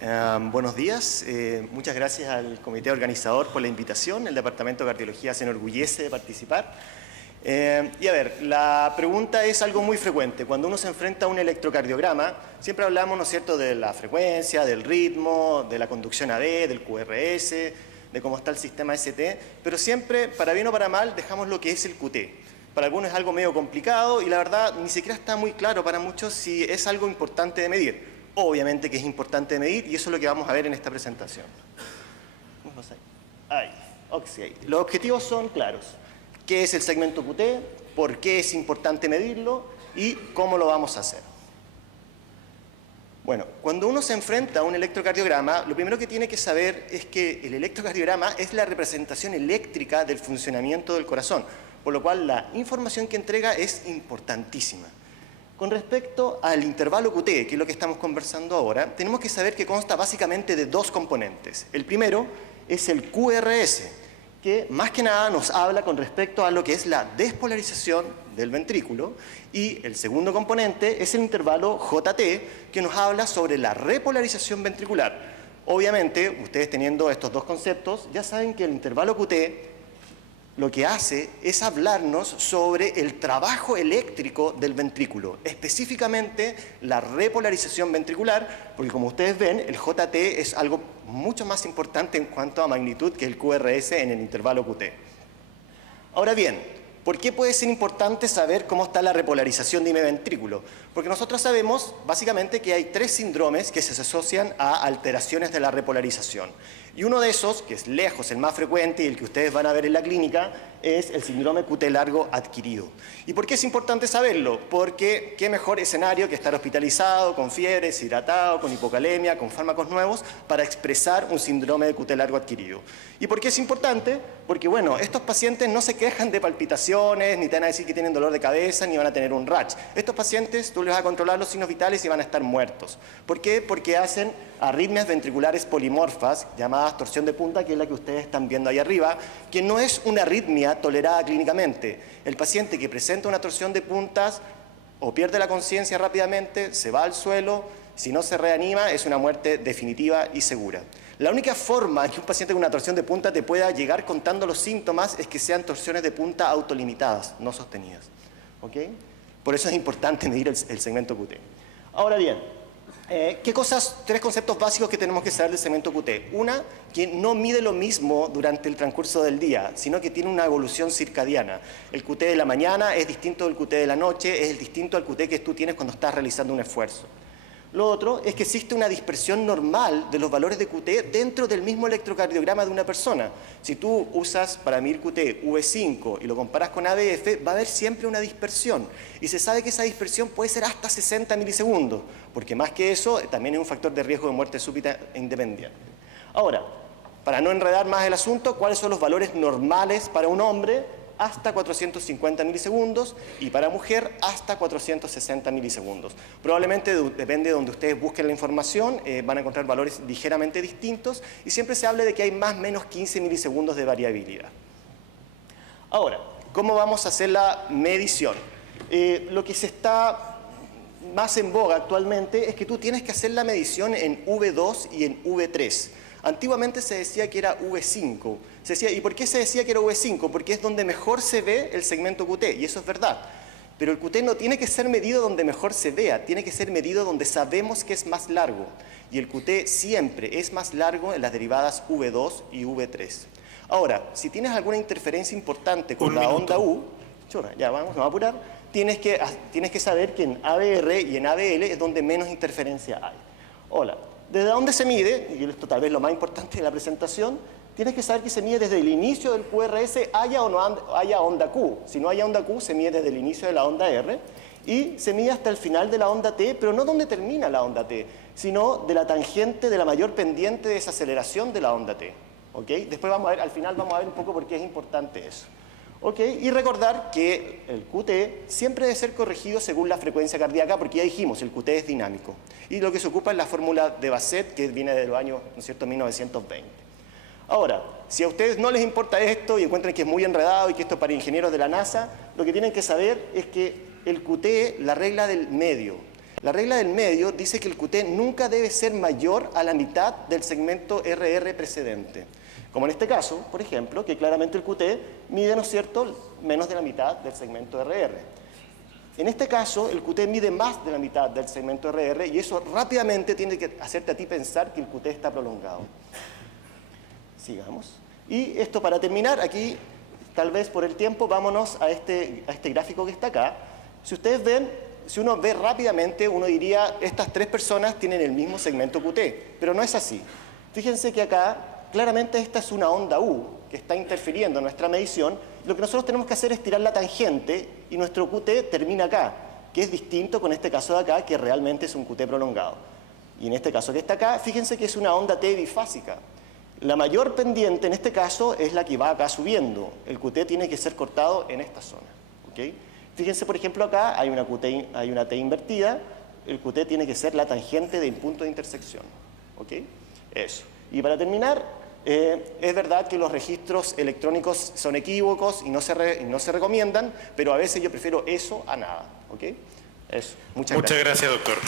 Buenos días, muchas gracias al comité organizador por la invitación. El Departamento de Cardiología se enorgullece de participar. Y a ver, la pregunta es algo muy frecuente. Cuando uno se enfrenta a un electrocardiograma, siempre hablamos, ¿no es cierto?, de la frecuencia, del ritmo, de la conducción AB, del QRS, de cómo está el sistema ST, pero siempre, para bien o para mal, dejamos lo que es el QT. Para algunos es algo medio complicado y la verdad ni siquiera está muy claro para muchos si es algo importante de medir. Obviamente que es importante de medir y eso es lo que vamos a ver en esta presentación. Los objetivos son claros. ¿Qué es el segmento QT? ¿Por qué es importante medirlo? ¿Y cómo lo vamos a hacer? Bueno, cuando uno se enfrenta a un electrocardiograma, lo primero que tiene que saber es que el electrocardiograma es la representación eléctrica del funcionamiento del corazón, por lo cual la información que entrega es importantísima. Con respecto al intervalo QT, que es lo que estamos conversando ahora, tenemos que saber que consta básicamente de dos componentes. El primero es el QRS, que más que nada nos habla con respecto a lo que es la despolarización del ventrículo, y el segundo componente es el intervalo JT, que nos habla sobre la repolarización ventricular. Obviamente, ustedes teniendo estos dos conceptos, ya saben que el intervalo QT lo que hace es hablarnos sobre el trabajo eléctrico del ventrículo, específicamente la repolarización ventricular, porque como ustedes ven, el JT es algo mucho más importante en cuanto a magnitud que el QRS en el intervalo QT. Ahora bien, ¿por qué puede ser importante saber cómo está la repolarización de mi ventrículo? Porque nosotros sabemos, básicamente, que hay tres síndromes que se asocian a alteraciones de la repolarización. Y uno de esos, que es lejos el más frecuente y el que ustedes van a ver en la clínica, es el síndrome QT largo adquirido. ¿Y por qué es importante saberlo? Porque qué mejor escenario que estar hospitalizado, con fiebre, deshidratado, con hipocalemia, con fármacos nuevos, para expresar un síndrome de QT largo adquirido. ¿Y por qué es importante? Porque, bueno, estos pacientes no se quejan de palpitaciones, ni te van a decir que tienen dolor de cabeza, ni van a tener un rash. Estos pacientes, tú les vas a controlar los signos vitales y van a estar muertos. ¿Por qué? Porque hacen arritmias ventriculares polimorfas, llamadas torsión de punta, que es la que ustedes están viendo ahí arriba, que no es una arritmia tolerada clínicamente. El paciente que presenta una torsión de puntas o pierde la conciencia rápidamente, se va al suelo, si no se reanima es una muerte definitiva y segura. La única forma en que un paciente con una torsión de punta te pueda llegar contando los síntomas es que sean torsiones de punta autolimitadas, no sostenidas. ¿Ok? Por eso es importante medir el segmento QT. Ahora bien, tres conceptos básicos que tenemos que saber del segmento QT. Una, que no mide lo mismo durante el transcurso del día, sino que tiene una evolución circadiana. El QT de la mañana es distinto del QT de la noche, es distinto al QT que tú tienes cuando estás realizando un esfuerzo. Lo otro es que existe una dispersión normal de los valores de QT dentro del mismo electrocardiograma de una persona. Si tú usas para medir QT V5 y lo comparas con ABF, va a haber siempre una dispersión. Y se sabe que esa dispersión puede ser hasta 60 milisegundos, porque más que eso también es un factor de riesgo de muerte súbita e independiente. Ahora, para no enredar más el asunto, ¿cuáles son los valores normales para un hombre? Hasta 450 milisegundos y para mujer hasta 460 milisegundos. Probablemente depende de donde ustedes busquen la información, van a encontrar valores ligeramente distintos y siempre se habla de que hay más o menos 15 milisegundos de variabilidad. Ahora, ¿cómo vamos a hacer la medición? Lo que se está más en boga actualmente es que tú tienes que hacer la medición en V2 y en V3. Antiguamente se decía que era V5. Se decía, ¿y por qué se decía que era V5? Porque es donde mejor se ve el segmento QT, y eso es verdad. Pero el QT no tiene que ser medido donde mejor se vea, tiene que ser medido donde sabemos que es más largo. Y el QT siempre es más largo en las derivadas V2 y V3. Ahora, si tienes alguna interferencia importante con la onda U, ya vamos a apurar, tienes que saber que en ABR y en ABL es donde menos interferencia hay. Hola. ¿Desde dónde se mide? Y esto tal vez lo más importante de la presentación, tienes que saber que se mide desde el inicio del QRS, haya o no haya onda Q. Si no haya onda Q, se mide desde el inicio de la onda R y se mide hasta el final de la onda T, pero no donde termina la onda T, sino de la tangente de la mayor pendiente de desaceleración de la onda T. ¿Okay? Después vamos a ver, al final vamos a ver un poco por qué es importante eso. ¿Okay? Y recordar que el QT siempre debe ser corregido según la frecuencia cardíaca, porque ya dijimos, el QT es dinámico. Y lo que se ocupa es la fórmula de Bassett, que viene de los años, ¿no es cierto?, 1920. Ahora, si a ustedes no les importa esto y encuentran que es muy enredado y que esto es para ingenieros de la NASA, lo que tienen que saber es que el QT, la regla del medio, La regla del medio dice que el QT nunca debe ser mayor a la mitad del segmento RR precedente. Como en este caso, por ejemplo, que claramente el QT mide, ¿no es cierto?, menos de la mitad del segmento RR. En este caso, el QT mide más de la mitad del segmento RR y eso rápidamente tiene que hacerte a ti pensar que el QT está prolongado. Sigamos. Y esto para terminar, aquí, tal vez por el tiempo, vámonos a este gráfico que está acá. Si ustedes ven, si uno ve rápidamente, uno diría, estas tres personas tienen el mismo segmento QT, pero no es así. Fíjense que acá, claramente esta es una onda U que está interfiriendo en nuestra medición. Lo que nosotros tenemos que hacer es tirar la tangente y nuestro QT termina acá, que es distinto con este caso de acá, que realmente es un QT prolongado. Y en este caso que está acá, fíjense que es una onda T bifásica. La mayor pendiente en este caso es la que va acá subiendo. El QT tiene que ser cortado en esta zona. ¿Okay? Fíjense, por ejemplo, acá hay una T invertida. El QT tiene que ser la tangente del punto de intersección. ¿Okay? Eso. Y para terminar, es verdad que los registros electrónicos son equívocos y no se recomiendan, pero a veces yo prefiero eso a nada. ¿Okay? Eso. Muchas gracias, doctor.